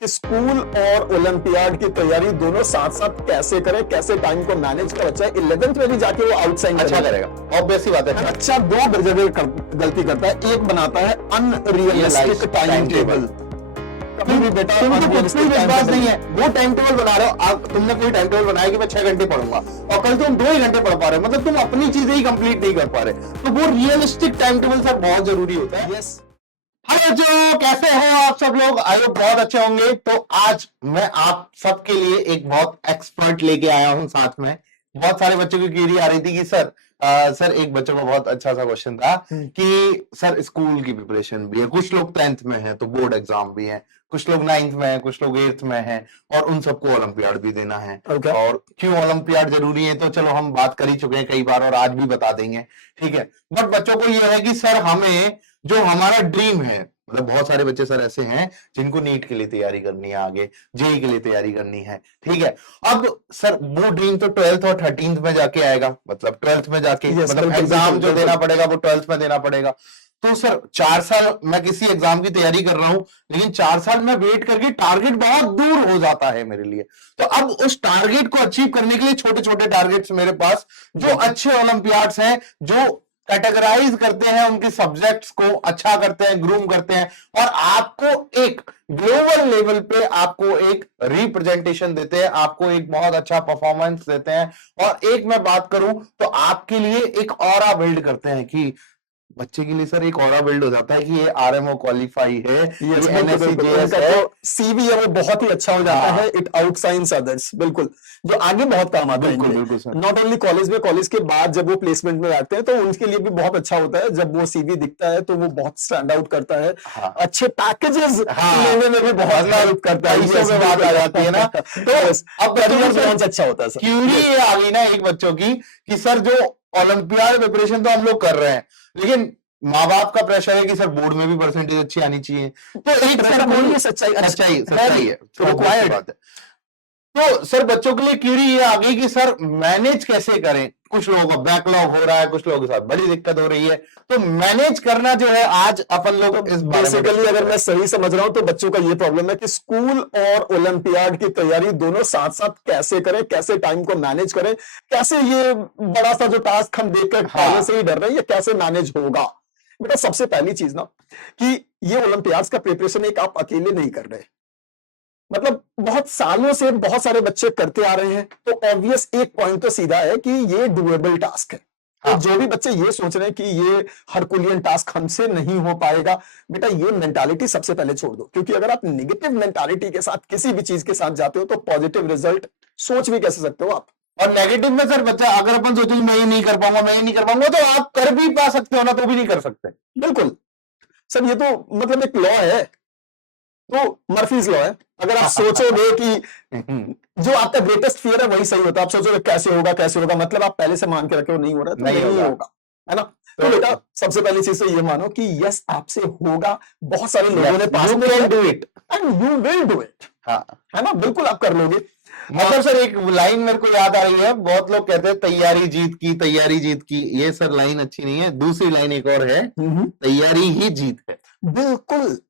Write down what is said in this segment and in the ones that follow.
कि स्कूल और ओलंपियाड की तैयारी दोनों साथ साथ कैसे करें, कैसे टाइम को मैनेज कर। बच्चा 11th में भी जाके वो आउटसाइड अच्छा करेगा, ऑब्वियस सी बात है। अच्छा दो जगह गलती करता है। एक बनाता है अनरियलिस्टिक टाइम टेबल। कभी भी बेटा तुमको कुछ भी unrealistic time विश्वास table- नहीं है, वो टाइम टेबल बना रहे हो आप, तुमने कोई टाइम टेबल बनाया कि मैं 6 घंटे पढ़ूंगा और कल तुम 2 ही घंटे पढ़ पा रहे हो, मतलब तुम अपनी चीजें ही कंप्लीट नहीं कर पा रहे। तो वो रियलिस्टिक टाइम टेबल सर बहुत जरूरी होता है। Yes. हेलो जो कैसे हो आप सब लोग, आई होप बहुत अच्छे होंगे। तो आज मैं आप सबके लिए एक बहुत एक्सपर्ट लेके आया हूं साथ में। बहुत सारे बच्चों की क्वेरी आ रही थी कि सर एक बच्चों का बहुत अच्छा सा क्वेश्चन था कि सर स्कूल की प्रिपरेशन भी है, कुछ लोग 10th में है तो बोर्ड एग्जाम भी है, कुछ लोग 9th में है, कुछ लोग 8th में है और उन सबको ओलंपियाड भी देना है। Okay. और क्यों ओलंपियाड जरूरी है तो चलो हम बात कर ही चुके हैं कई बार और आज भी बता देंगे, ठीक है। बट बच्चों को यह है कि सर हमें जो हमारा ड्रीम है, मतलब बहुत सारे बच्चे सर ऐसे हैं जिनको नीट के लिए तैयारी करनी है, आगे जेई के लिए तैयारी करनी है, ठीक है। अब सर वो ड्रीम तो 12th और 13th में जाके आएगा, मतलब 12th में जाके Yes, मतलब बिल्कुल, एग्जाम बिल्कुल, जो देना बिल्कुल। पड़ेगा वो 12th में देना पड़ेगा। तो सर 4 साल मैं किसी एग्जाम की तैयारी कर रहा हूं, लेकिन 4 साल में वेट करके टारगेट बहुत दूर हो जाता है मेरे लिए। तो अब उस टारगेट को अचीव करने के लिए छोटे छोटे टारगेट्स मेरे पास, जो अच्छे ओलंपियाड्स हैं, जो कैटेगराइज करते हैं उनके सब्जेक्ट्स को, अच्छा करते हैं, ग्रूम करते हैं और आपको एक ग्लोबल लेवल पे आपको एक रिप्रेजेंटेशन देते हैं, आपको एक बहुत अच्छा परफॉर्मेंस देते हैं। और एक मैं बात करूं तो आपके लिए एक ऑरा बिल्ड करते हैं कि बच्चे के लिए सर एक ऑरा बिल्ड हो जाता है कि ये आरएमओ क्वालिफाई है, ये एनएससी जेएस है, सीवी है वो बहुत ही अच्छा हो जाता है। इट आउटशाइन्स अदर्स, बिल्कुल, जो आगे बहुत काम आता है। बिल्कुल बिल्कुल सर। नॉट ओनली कॉलेज में, कॉलेज के बाद जब वो प्लेसमेंट में आते हैं तो उनके लिए भी बहुत अच्छा होता है। जब वो सीवी दिखता है तो वो बहुत स्टैंड आउट करता है। हाँ। अच्छे पैकेजेस लेने में भी बहुत हेल्प करता है। पैसों में बात आ जाती है ना। तो अब करियर लॉन्च अच्छा होता है सर। क्यूरी ये आ गई ना एक बच्चों की कि सर जो ओलंपियाड प्रिपरेशन तो हम लोग कर रहे हैं, लेकिन माँ बाप का प्रेशर है कि सर बोर्ड में भी परसेंटेज अच्छी आनी चाहिए। तो एक सर नहीं, सच्चाई है, रिक्वायर्ड बात है। तो सर बच्चों के लिए क्यूरी ये आ गई कि सर मैनेज कैसे करें। कुछ लोगों को बैकलॉग हो रहा है, कुछ लोगों के साथ बड़ी दिक्कत हो रही है, तो मैनेज करना जो है आज अपन लोग इस बारे में बेसिकली अगर मैं सही समझ रहा हूं तो बच्चों का ये प्रॉब्लम है कि स्कूल और ओलंपियाड की तैयारी दोनों साथ साथ कैसे करें, कैसे टाइम को मैनेज करें, कैसे ये बड़ा सा जो टास्क हम देखकर पहले से ही डर रहे हैं ये कैसे मैनेज होगा। बेटा सबसे पहली चीज ना कि ये ओलंपियाड्स का प्रिपरेशन एक आप अकेले नहीं कर रहे, मतलब बहुत सालों से बहुत सारे बच्चे करते आ रहे हैं। तो ऑब्वियस एक पॉइंट तो सीधा है कि ये डुएबल टास्क है। तो जो भी बच्चे ये सोच रहे हैं कि ये हरकुलियन टास्क हमसे नहीं हो पाएगा, बेटा ये मेंटालिटी सबसे पहले छोड़ दो। क्योंकि अगर आप नेगेटिव मेंटालिटी के साथ किसी भी चीज के साथ जाते हो तो पॉजिटिव रिजल्ट सोच भी कैसे सकते हो आप। और नेगेटिव में सर बच्चा अगर अपन सोचे मैं ये नहीं कर पाऊंगा, मैं ये नहीं कर पाऊंगा, तो आप कर भी पा सकते हो ना, तो भी नहीं कर सकते। बिल्कुल सर, ये तो मतलब एक लॉ है, तो मर्फीज लॉ है। अगर आप सोचोगे कि जो आपका ग्रेटेस्ट फियर है वही सही होता है, आप सोचोगे कैसे होगा कैसे होगा, मतलब आप पहले से मान के रखे हो नहीं हो रहा है तो नहीं होगा, है ना। तो बेटा सबसे पहली चीज तो ये मानो कि यस आपसे होगा। बहुत सारे लोगों ने पास can do it and you will do it, है ना, बिल्कुल आप कर लोगे। मतलब सर एक लाइन मेरे को याद आ रही है, बहुत लोग कहते हैं तैयारी जीत की, तैयारी जीत की। ये सर लाइन अच्छी नहीं है, दूसरी लाइन एक और है, तैयारी ही जीत है। बिल्कुल,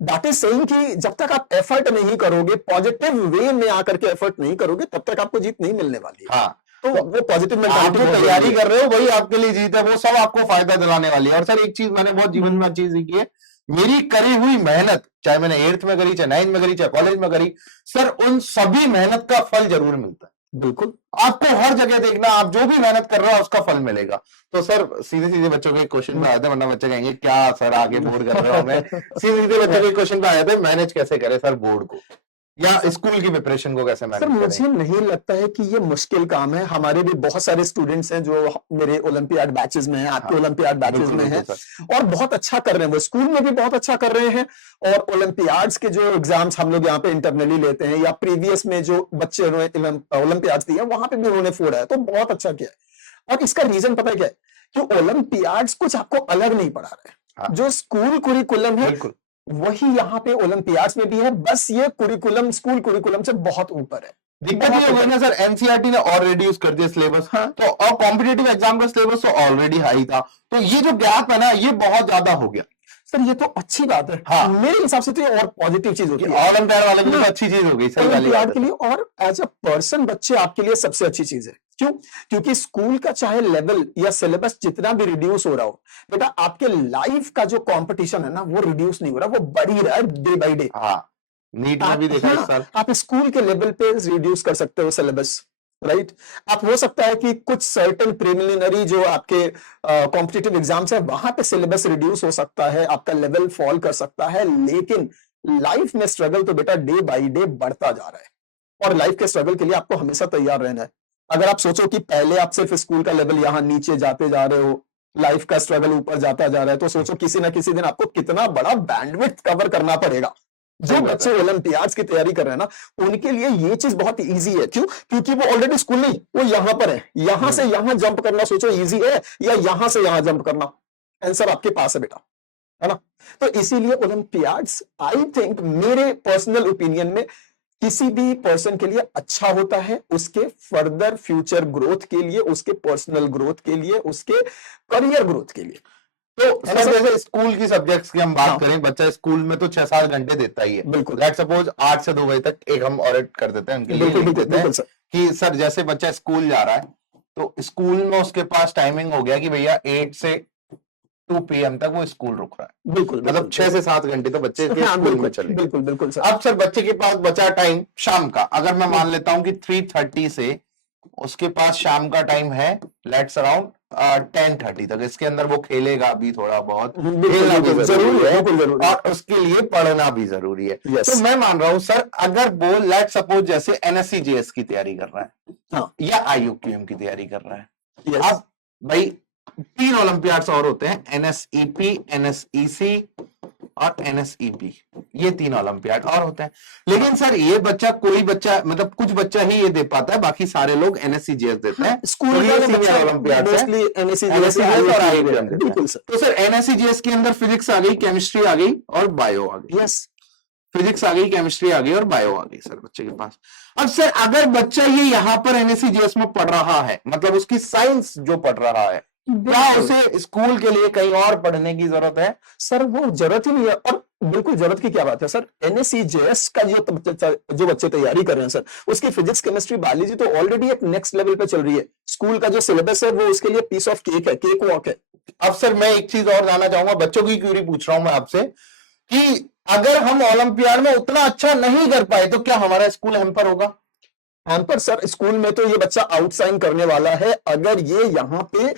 दैट इज सेइंग कि जब तक आप एफर्ट नहीं करोगे, पॉजिटिव वे में आकर के एफर्ट नहीं करोगे, तब तक आपको जीत नहीं मिलने वाली है। तो वो पॉजिटिव मेंटालिटी जो तैयारी कर रहे हो वही आपके लिए जीत है, वो सब आपको फायदा दिलाने वाली है। और सर एक चीज मैंने बहुत जीवन में चीज सीखी है, मेरी करी हुई मेहनत, चाहे मैंने 8th में करी, चाहे 9th में करी, चाहे कॉलेज में करी, सर उन सभी मेहनत का फल जरूर मिलता है। बिल्कुल, आपको हर जगह देखना, आप जो भी मेहनत कर रहे हो उसका फल मिलेगा। तो सर सीधे सीधे बच्चों के क्वेश्चन में आए थे, वरना बच्चे कहेंगे क्या सर आगे बोर्ड कर रहे हो हमें। सीधे सीधे बच्चों के क्वेश्चन में आए थे, मैनेज कैसे करें सर बोर्ड को या स्कूल की प्रिपरेशन को कैसे मैनेज सर करें। मुझे नहीं लगता है कि ये मुश्किल काम है। हमारे भी बहुत सारे स्टूडेंट्स हैं जो मेरे ओलंपियाड बैचेस में हैं, आपके ओलंपियाड बैचेस में हैं और बहुत अच्छा कर रहे हैं। वो स्कूल में भी बहुत अच्छा कर रहे हैं और ओलंपियाड्स के जो एग्जाम्स हम लोग यहाँ पे इंटरनली लेते हैं या प्रीवियस में जो बच्चे ओलंपियाड्स दिए वहां पे भी उन्होंने फोड़ा है, तो बहुत अच्छा किया है। और इसका रीजन पता है क्या है कि ओलंपियाड्स कुछ आपको अलग नहीं पढ़ा रहे, जो स्कूल कुरिकुलम है वही यहाँ पे ओलंपियाड्स में भी है, बस ये कुरिकुलम स्कूल कुरिकुलम से बहुत ऊपर है। दिक्कत ये हो गई ना सर, एनसीईआरटी ने और रिड्यूस कर दिया सिलेबस, तो और कॉम्पिटिटिव एग्जाम का सिलेबस तो ऑलरेडी हाई था, तो ये जो गैप है ना ये बहुत ज्यादा हो गया। सर ये तो अच्छी बात है। हाँ। मेरे हिसाब से तो ये और पॉजिटिव चीज होती है ओलंपियाड वाले के लिए हाँ। तो अच्छी चीज हो गई, सही वाली ओलंपियाड बात के है। लिए, और एज अ पर्सन बच्चे आपके लिए सबसे अच्छी चीज है। क्यों? क्योंकि स्कूल का चाहे लेवल या सिलेबस जितना भी रिड्यूस हो रहा हो, बेटा आपके लाइफ का जो कंपटीशन है ना वो रिड्यूस नहीं हो रहा, वो बढ़ ही रहा है डे बाय डे। हाँ, नीट में भी देखा इस साल। आप स्कूल के लेवल पे रिड्यूस कर सकते हो सिलेबस, राइट। आप हो सकता है कि कुछ सर्टेन प्रिलिमिनरी जो आपके कॉम्पिटिटिव एग्जाम्स है वहां पे सिलेबस रिड्यूस हो सकता है, आपका लेवल फॉल कर सकता है, लेकिन लाइफ में स्ट्रगल तो बेटा डे बाय डे बढ़ता जा रहा है, और लाइफ के स्ट्रगल के लिए आपको हमेशा तैयार रहना है। अगर आप सोचो कि पहले आप सिर्फ स्कूल का लेवल यहाँ नीचे जाते जा रहे हो, लाइफ का स्ट्रगल ऊपर जाता जा रहा है, तो सोचो किसी ना किसी दिन आपको कितना बड़ा बैंडविड्थ कवर करना पड़ेगा। जो सही बात बच्चे ओलंपियाड्स की तैयारी कर रहे हैं ना, उनके लिए ये चीज बहुत इजी है। क्यों? क्योंकि वो ऑलरेडी स्कूल नहीं, वो यहां पर है। यहां से यहां जंप करना सोचो इजी है, या यहां से यहां जंप करना, आंसर आपके पास है बेटा, है ना। तो इसीलिए ओलंपियाड्स आई थिंक मेरे पर्सनल ओपिनियन में किसी भी पर्सन के लिए अच्छा होता है, उसके फर्दर फ्यूचर ग्रोथ के लिए, उसके पर्सनल ग्रोथ के लिए, उसके करियर ग्रोथ के लिए। तो सर जैसे स्कूल की सब्जेक्ट्स की हम बात हाँ। करें, बच्चा स्कूल में तो 6-7 घंटे देता ही है। बिल्कुल। लेट्स सपोज 8 से 2 बजे तक एक हम ऑडिट कर देते हैं उनके लिए, बिल्कुल लिख बिल्कुल देते हैं बिल्कुल सर। कि सर जैसे बच्चा स्कूल जा रहा है तो स्कूल में उसके पास टाइमिंग हो गया कि भैया 8 से 2 PM तक वो स्कूल रुक रहा है, बिल्कुल मतलब 6 से 7 घंटे तो बच्चे के हाँ, स्कूल बिल्कुल में चले। बिल्कुल बिल्कुल सर। अब सर बच्चे के पास बचा टाइम शाम का, अगर मैं मान लेता हूं कि 3:30 से उसके पास शाम का टाइम है लेट्स अराउंड 10:30 तक, इसके अंदर वो खेलेगा भी थोड़ा बहुत, खेलना भी बिल्कुल जरूरी है, बिल्कुल जरूरी है। और उसके लिए पढ़ना भी जरूरी है। Yes. तो मैं मान रहा हूं सर, अगर वो लेट्स सपोज जैसे NSCJS की तैयारी कर रहा है हाँ। या IUQM की तैयारी कर रहा है, Yes. अब भाई 3 ओलंपियाड्स और होते हैं, NSEP, NSEC और NSEP, ये 3 ओलंपियाड और होते हैं। लेकिन सर ये बच्चा, कोई बच्चा मतलब कुछ बच्चा ही ये दे पाता है, बाकी सारे लोग NSCJS देते हैं। स्कूल तो का ये जो सीनियर बच्चा ओलंपियाड है, मोस्टली NSCJS और IUQM देते हैं। बिल्कुल सर। तो सर NSCJS के अंदर फिजिक्स आ गई, केमिस्ट्री आ गई और बायो आ गई। यस, फिजिक्स आ गई, केमिस्ट्री आ गई और बायो आ गई सर बच्चे के पास। अब सर अगर बच्चा ये यहाँ पर NSCJS में पढ़ रहा है, मतलब उसकी साइंस जो पढ़ रहा है, क्या उसे स्कूल के लिए कहीं और पढ़ने की जरूरत है? सर वो जरूरत ही नहीं है, और बिल्कुल जरूरत की क्या बात है सर। NSCJS का जो बच्चे तैयारी कर रहे हैं सर, उसकी फिजिक्स केमिस्ट्री बायोलॉजी तो ऑलरेडी एक नेक्स्ट लेवल पे चल रही है। स्कूल का जो सिलेबस है वो उसके लिए पीस ऑफ केक है, केक वॉक है। अब सर मैं एक चीज और जानना चाहूंगा, बच्चों की क्यूरी पूछ रहा हूं मैं आपसे, कि अगर हम ओलंपियाड में उतना अच्छा नहीं कर पाए तो क्या हमारा स्कूल हैम्पर होगा? पर सर स्कूल में तो ये बच्चा आउटसाइन करने वाला है, अगर ये यहाँ पे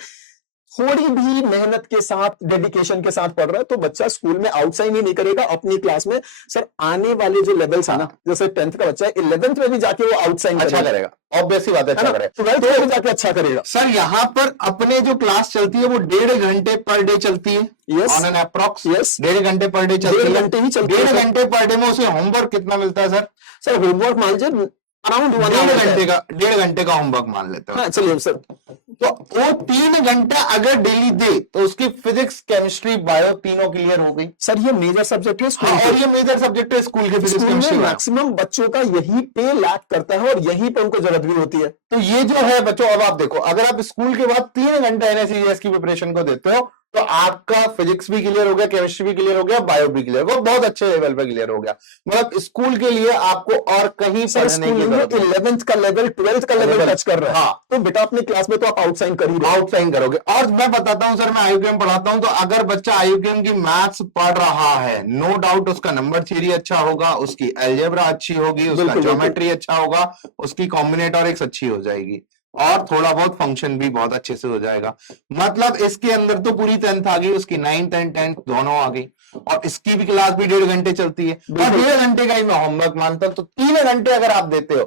थोड़ी भी मेहनत के साथ, डेडिकेशन के साथ पढ़ रहा है तो बच्चा स्कूल में आउटसाइन ही नहीं करेगा अपनी क्लास में। सर आने वाले जो लेवल्स है ना, जैसे 10th का बच्चा है, 11th में भी जाके वो आउटसाइन अच्छा करेगा, ऑब्वियस ही बात है, अच्छा करेगा। 12th में भी जाके अच्छा करेगा। सर यहाँ पर अपने जो क्लास चलती है वो 1.5 घंटे पर डे चलती है, Yes. On an approx. Yes. 1.5 घंटे पर डे चलती है। 1.5 घंटे ही चलती है 1.5 सर। घंटे पर डे में उसे होमवर्क कितना मिलता है सर? सर होमवर्क मान लीजिए अराउंड 1.5 घंटे का होमवर्क मान लेते हैं। हाँ चलिए सर। तो वो 3 घंटा अगर डेली दे तो उसकी फिजिक्स, केमिस्ट्री, बायो तीनों क्लियर हो गई। सर ये मेजर सब्जेक्ट है स्कूल हाँ, के। और ये मेजर सब्जेक्ट है स्कूल के, फिजिक्स, स्कूल केमिस्ट्री, में बायो। मैक्सिमम बच्चों का यही पे लैक करता है और यही पे उनको जरूरत भी होती है। तो ये जो है बच्चों, अब आप देखो, अगर आप स्कूल के बाद 3 घंटा NSCJS की प्रिपरेशन को देते हो तो आपका फिजिक्स भी क्लियर हो गया, केमिस्ट्री भी क्लियर हो गया, बायो भी क्लियर, वो बहुत अच्छे लेवल पे क्लियर हो गया। मतलब स्कूल के लिए आपको और कहीं सर पढ़ने की स्कूल में जरूरत नहीं। 11th का लेवल, 12th का लेवल टच कर रहा है। हाँ। तो बेटा अपनी क्लास में तो आप आउटसाइन कर ही रहे हो। आउटसाइन करोगे। और मैं बताता हूं सर, मैं IUQM पढ़ाता हूं, तो अगर बच्चा IUQM की मैथ्स पढ़ रहा है, नो डाउट उसका नंबर थ्योरी अच्छा होगा, उसकी अलजेब्रा अच्छी होगी, उसका बिल्कुल, ज्योमेट्री अच्छा होगा, उसकी कॉम्बिनेटोरिक्स अच्छी हो जाएगी, और थोड़ा बहुत फंक्शन भी बहुत अच्छे से हो जाएगा। मतलब इसके अंदर तो पूरी 10th आ गई, उसकी 9th एंड 10th दोनों आ गई, और इसकी भी क्लास भी 1.5 घंटे चलती है, और 1.5 घंटे का ही मैं होमवर्क मानता हूं। तो 3 घंटे अगर आप देते हो,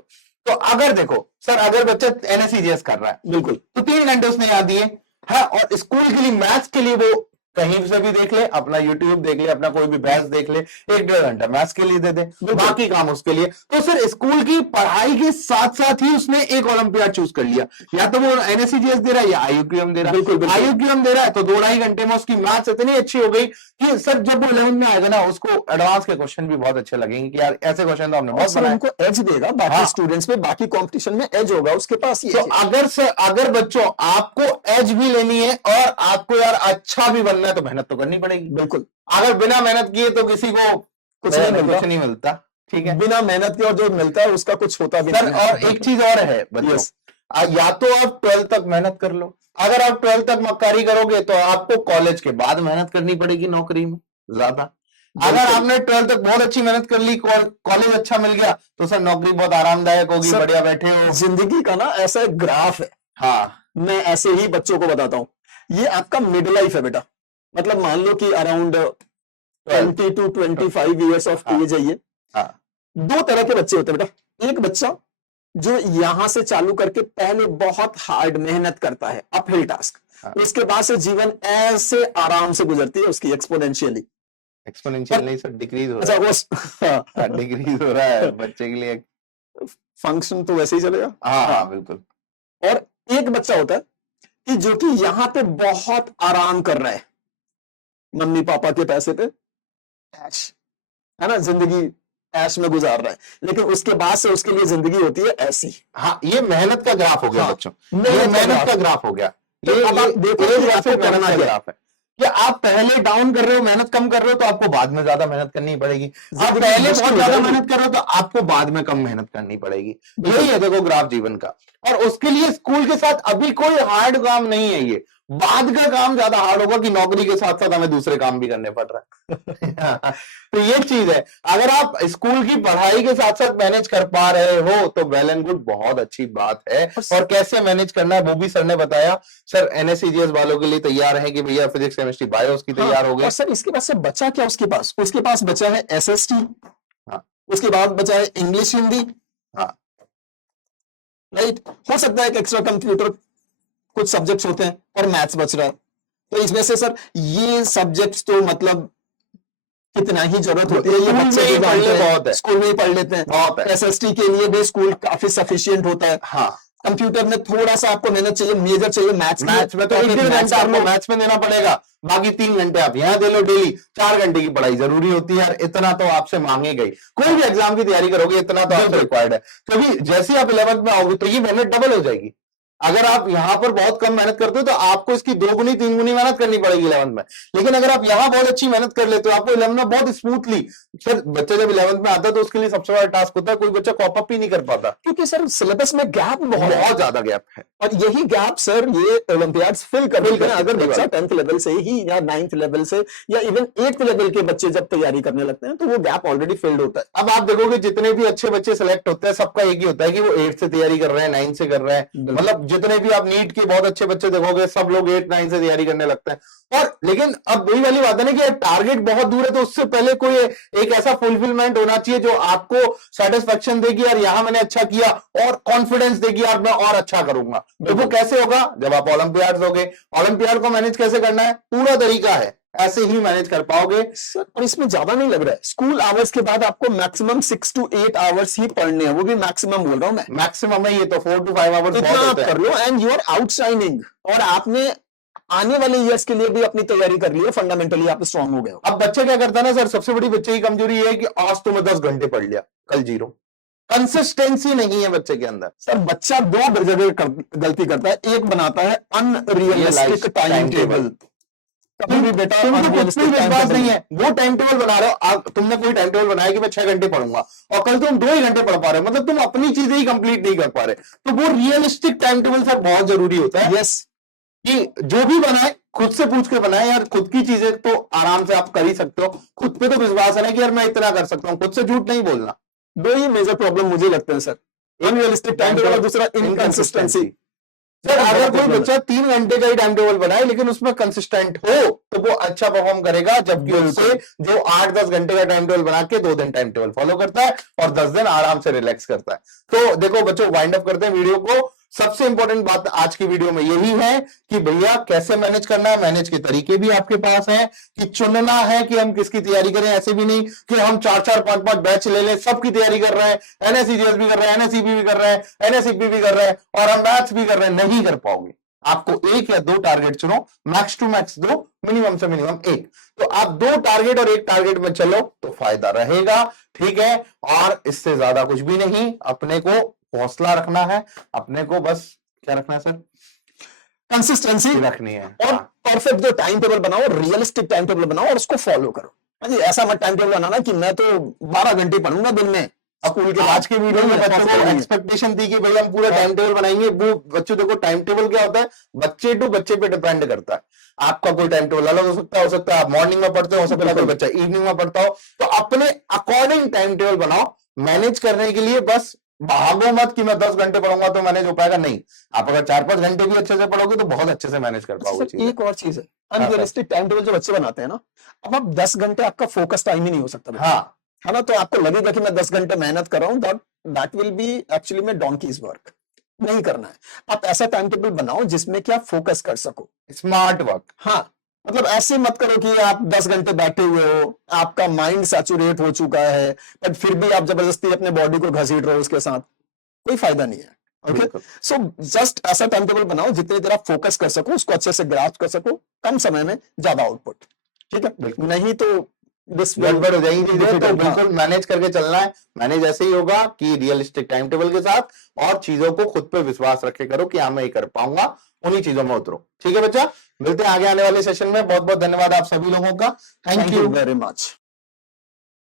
तो अगर देखो सर, अगर बच्चा NSCJS कर रहा है, बिल्कुल, तो 3 घंटे उसने याद दिए। हाँ, और स्कूल के लिए, मैथ्स के लिए वो कहीं से भी देख ले, अपना यूट्यूब देख ले, अपना कोई भी बैच देख ले, 1-1.5 घंटा मैथ्स के लिए दे दे, बाकी काम उसके लिए। तो सर स्कूल की पढ़ाई के साथ साथ ही उसने एक ओलंपियाड चूज कर लिया, या तो वो NSCJS दे रहा है या IUQM दे रहा है। बिल्कुल, बिल्कुल। IUQM दे रहा है तो 2-2.5 घंटे में उसकी मैथ्स इतनी अच्छी हो गई कि सर जब वो 11th में आएगा ना, उसको एडवांस के क्वेश्चन भी बहुत अच्छे लगेंगे कि यार ऐसे क्वेश्चन तो हमने और बहुत सर बनाए। उनको एज देगा बाकी स्टूडेंट्स में, बाकी कंपटीशन में एज होगा उसके पास। ये तो अगर बच्चों आपको एज भी लेनी है और आपको यार अच्छा भी बनना करना है तो मेहनत तो करनी पड़ेगी। बिल्कुल, अगर बिना मेहनत किए तो किसी को कुछ नहीं मिलता। कुछ नहीं मिलता। ठीक है बिना मेहनत के और जो मिलता है उसका कुछ होता भी सर। नहीं है। और एक चीज और है बच्चों, Yes. या तो आप 12th तक मेहनत कर लो, अगर आप 12th तक मक्कारी करोगे तो आपको कॉलेज के बाद मेहनत करनी पड़ेगी नौकरी में ज्यादा। अगर बिल्कुल। आपने 12th तक बहुत अच्छी मेहनत कर ली, कॉलेज अच्छा मिल गया, तो सर नौकरी बहुत आरामदायक होगी, सर, बढ़िया बैठे हो। जिंदगी का ना ऐसा एक ग्राफ है, हाँ मैं ऐसे ही बच्चों को बताता हूँ। ये आपका मिड लाइफ है बेटा, मतलब मान लो कि अराउंड 20 to 25 ईयर्स ऑफ हाँ। एज है ये। हाँ दो तरह के बच्चे होते हैं बेटा, एक बच्चा जो यहां से चालू करके पहले बहुत हार्ड मेहनत करता है, अपहिल टास्क, हाँ। उसके बाद से जीवन ऐसे आराम से गुजरती है उसकी, एक्सपोनेंशियली। एक्सपोनेंशियल नहीं सर, डिक्रीज हो अच्छा रहा वो है, डिक्रीज हो रहा है बच्चे के लिए। फंक्शन तो वैसे ही चलेगा। हाँ हाँ बिल्कुल। और एक बच्चा होता है कि जो कि यहां पे बहुत आराम कर रहा है, मम्मी पापा के पैसे पे ऐश, है ना, जिंदगी ऐश में गुजार रहा है, लेकिन उसके बाद से उसके लिए जिंदगी होती है ऐसी। हाँ ये मेहनत का ग्राफ हो गया हाँ, बच्चों, ये मेहनत का ग्राफ हो गया। तो अब आप देखो ये कि वर्सेस आपको मेहनत करना का क्या है। ग्राफ है कि आप पहले डाउन कर रहे हो, मेहनत कम कर रहे हो, तो आपको बाद में ज्यादा मेहनत करनी पड़ेगी। आप जिंदगी पहले मुश्किल बहुत हो ज्यादा जाएगी। मेहनत कर रहे हो तो आपको बाद में कम मेहनत करनी पड़ेगी। बिल्कुल। यही है देखो ग्राफ जीवन का। और उसके लिए स्कूल के साथ अभी कोई हार्ड काम नहीं है, ये बाद का काम ज्यादा हार्ड होगा कि नौकरी के साथ साथ हमें दूसरे काम भी करने पड़ रहा है। तो ये चीज है, अगर आप स्कूल की पढ़ाई के साथ साथ मैनेज कर पा रहे हो तो वेल एंड गुड, बहुत अच्छी बात है। और कैसे मैनेज करना है वो भी सर ने बताया। सर एनएससीजीएस वालों के लिए तैयार है कि भैया फिजिक्स केमिस्ट्री बायो उसकी तैयार हो गई। और सर इसके बाद से बचा क्या उसके पास बचा है एसएसटी। हाँ। उसके बाद बचा है इंग्लिश हिंदी। हाँ राइट, हो सकता है कि एक्स्ट्रा कंप्यूटर कुछ सब्जेक्ट्स होते हैं और मैथ्स बच रहा है। तो इसमें से सर ये सब्जेक्ट्स तो मतलब कितना ही जरूरत होती है, ये स्कूल बच्चे में ही भी पढ़ ले जानते हैं, बहुत है। स्कूल में ही पढ़ लेते हैं। बहुत है। एसएसटी के लिए भी स्कूल काफी सफिशिएंट होता है। हाँ कंप्यूटर में थोड़ा सा आपको मेहनत चाहिए, मेजर चाहिए मैथ्स में तो 1.5 घंटा आपको मैथ्स में देना पड़ेगा, बाकी 3 घंटे आप यहाँ दे लो डेली। 4 घंटे की पढ़ाई जरूरी होती है, इतना तो आपसे मांगेगा ही। कोई भी एग्जाम की तैयारी करोगे इतना तो आपसे रिक्वायर्ड है, क्योंकि जैसे ही आप 11th में आओगे तो ये मेहनत डबल हो जाएगी। अगर आप यहां पर बहुत कम मेहनत करते हो तो आपको इसकी 2 गुनी 3 गुनी मेहनत करनी पड़ेगी 11th में। लेकिन अगर आप यहां बहुत अच्छी मेहनत कर लेते हो, आपको 11th में बहुत स्मूथली। सर बच्चे जब 11th में आता है तो उसके लिए सबसे बड़ा टास्क होता है, कोई बच्चा कॉप अप ही नहीं कर पाता, क्योंकि सर सिलेबस में गैप बहुत ज्यादा गैप है। और यही गैप सर ये ओलंपियाड्स फिल कर देते हैं। अगर सही बच्चा बात 10th लेवल से ही या 9th लेवल से या इवन 8th लेवल के बच्चे जब तैयारी करने लगते हैं तो वो गैप ऑलरेडी फिल्ड होता है। अब आप देखोगे जितने भी अच्छे बच्चे सिलेक्ट होते हैं सबका एक ही होता है कि वो 8th से तैयारी कर रहे हैं, 9th से कर रहे हैं। मतलब जितने भी आप नीट के बहुत अच्छे बच्चे देखोगे सब लोग 8 9 से तैयारी करने लगते हैं। और लेकिन अब वही वाली बात है ना कि टारगेट बहुत दूर है, तो उससे पहले कोई एक ऐसा फुलफिलमेंट होना चाहिए जो आपको सेटिस्फेक्शन देगी यार यहाँ मैंने अच्छा किया, और कॉन्फिडेंस देगी यार मैं और अच्छा करूंगा। तो वो कैसे होगा? जब आप ओलंपियाड दोगे। ओलंपियाड को मैनेज कैसे करना है, पूरा तरीका है, ऐसे ही मैनेज कर पाओगे सर। और इसमें ज्यादा नहीं लग रहा है, स्कूल आवर्स के बाद आपको मैक्सिमम 6 to 8 आवर्स ही पढ़ने हैं, वो भी मैक्सिमम बोल रहा हूं मैं। मैक्सिमम है ये तो 4 to 5 आवर्स इतना आप कर लो एंड यू आर आउटशाइनिंग। और आपने आने वाले ईयर्स के लिए भी अपनी तैयारी कर ली है, फंडामेंटली आप स्ट्रांग हो गए हो। अब बच्चे क्या करता है ना सर, सबसे बड़ी बच्चे की कमजोरी ये है कि आज तो मैं 10 घंटे पढ़ लिया, कल 0। कंसिस्टेंसी नहीं है बच्चे के अंदर। सर बच्चा दो जगह गलती करता है, एक बनाता है अनरियलिस्टिक टाइम टेबल। कभी भी बेटा अनरियलिस्टिक विश्वास नहीं है, वो टाइम टेबल बना रहे हो तुमने कोई टाइम टेबल बनाया कि मैं 6 घंटे पढ़ूंगा और कल तुम 2 ही घंटे पढ़ पा रहे हो, मतलब तुम अपनी चीजें ही कंप्लीट नहीं कर पा रहे। तो वो रियलिस्टिक टाइम टेबल सर बहुत जरूरी होता है। यस, कि जो भी बनाए खुद से पूछ के बनाए यार, खुद की चीजें तो आराम से आप कर ही सकते हो, खुद पे तो विश्वास है ना कि यार मैं इतना कर सकता हूँ, खुद से झूठ नहीं बोलना। दो ही मेजर प्रॉब्लम मुझे लगते हैं सर, अनरियलिस्टिक टाइम टेबल और दूसरा इनकंसिस्टेंसी। सर अगर कोई बच्चा 3 घंटे का ही टाइम टेबल बनाए लेकिन उसमें कंसिस्टेंट हो तो वो अच्छा परफॉर्म करेगा, जबकि उससे जो 8-10 घंटे का टाइम टेबल बना के 2 दिन टाइम टेबल फॉलो करता है और 10 दिन आराम से रिलैक्स करता है। तो देखो बच्चों, वाइंड अप करते हैं वीडियो को। सबसे इंपॉर्टेंट बात आज की वीडियो में यही है कि भैया कैसे मैनेज करना है, मैनेज के तरीके भी आपके पास हैं, कि चुनना है कि हम किसकी तैयारी करें। ऐसे भी नहीं कि हम 4-4 5-5 बैच ले लें, सबकी तैयारी कर रहे हैं, एनएससीजीएस भी कर रहे हैं, एनएसईपी भी कर रहे हैं, एनएसईपी भी कर रहे हैं और हम मैथ्स भी कर रहे हैं, नहीं कर पाओगे। आपको 1 या 2 टारगेट चुनो, मैक्स टू मैक्स 2, मिनिमम से मिनिमम 1। तो आप 2 टारगेट और 1 टारगेट में चलो तो फायदा रहेगा, ठीक है। और इससे ज्यादा कुछ भी नहीं, अपने को हौसला रखना है, अपने को बस क्या रखना है सर, कंसिस्टेंसी रखनी है। परफेक्ट जो टाइम टेबल बनाओ, रियलिस्टिक टाइम टेबल बनाओ और उसको फॉलो करो। हाँ जी, ऐसा मत टाइम टेबल बनाना कि मैं तो 12 घंटे पढ़ूंगा दिन में स्कूल के आज के वीडियो में बच्चों को बाद। एक्सपेक्टेशन थी कि भाई हम पूरा टाइम टेबल बनाएंगे। वो बच्चों, देखो टाइम टेबल क्या होता है, बच्चे टू बच्चे पे डिपेंड करता है। आपका कोई टाइम टेबल अलग हो सकता है आप मॉर्निंग में पढ़ते हो सकता है कोई बच्चा इवनिंग में पढ़ता हो। तो अपने अकॉर्डिंग टाइम टेबल बनाओ। मैनेज करने के लिए बस भागो मत कि मैं 10 घंटे पढ़ूंगा तो मैनेज हो पाएगा, नहीं। आप अगर 4-5 घंटे भी अच्छे से पढ़ोगे तो बहुत अच्छे से मैनेज कर पाओगे चीजें। एक और चीज है, अनरियलिस्टिक टाइम टेबल जो बच्चे बनाते हैं ना, अब आप 10 घंटे आपका फोकस टाइम ही नहीं हो सकता। हाँ, है ना, तो आपको लगेगा कि मैं 10 घंटे मेहनत कर रहा हूं, दैट विल बी एक्चुअली में डोंकीज वर्क। नहीं करना है। आप ऐसा टाइम टेबल बनाओ जिसमें कि आप फोकस कर सको, स्मार्ट वर्क। हाँ, मतलब ऐसे मत करो कि आप 10 घंटे बैठे हुए हो, आपका माइंड सैचुरेट हो चुका है, बट फिर भी आप जबरदस्ती अपने बॉडी को घसीट रहे हो उसके साथ, कोई फायदा नहीं है। ओके, बिल्कुल। सो जस्ट ऐसा टाइम टेबल बनाओ जितनी देर आप फोकस कर सको, उसको अच्छे से ग्रास्प कर सको, कम समय में ज्यादा आउटपुट। ठीक है, बिल्कुल। नहीं तो गड़बड़ हो जाएगी चीजें, तो difficult, हाँ। बिल्कुल मैनेज करके चलना है। मैनेज ऐसे ही होगा कि रियलिस्टिक टाइम टेबल के साथ, और चीजों को खुद पे विश्वास रखे करो कि हाँ मैं ये कर पाऊंगा, उन्हीं चीजों में उतरो। ठीक है बच्चा, मिलते हैं आगे आने वाले सेशन में। बहुत बहुत धन्यवाद आप सभी लोगों का। Thank thank you. You very much.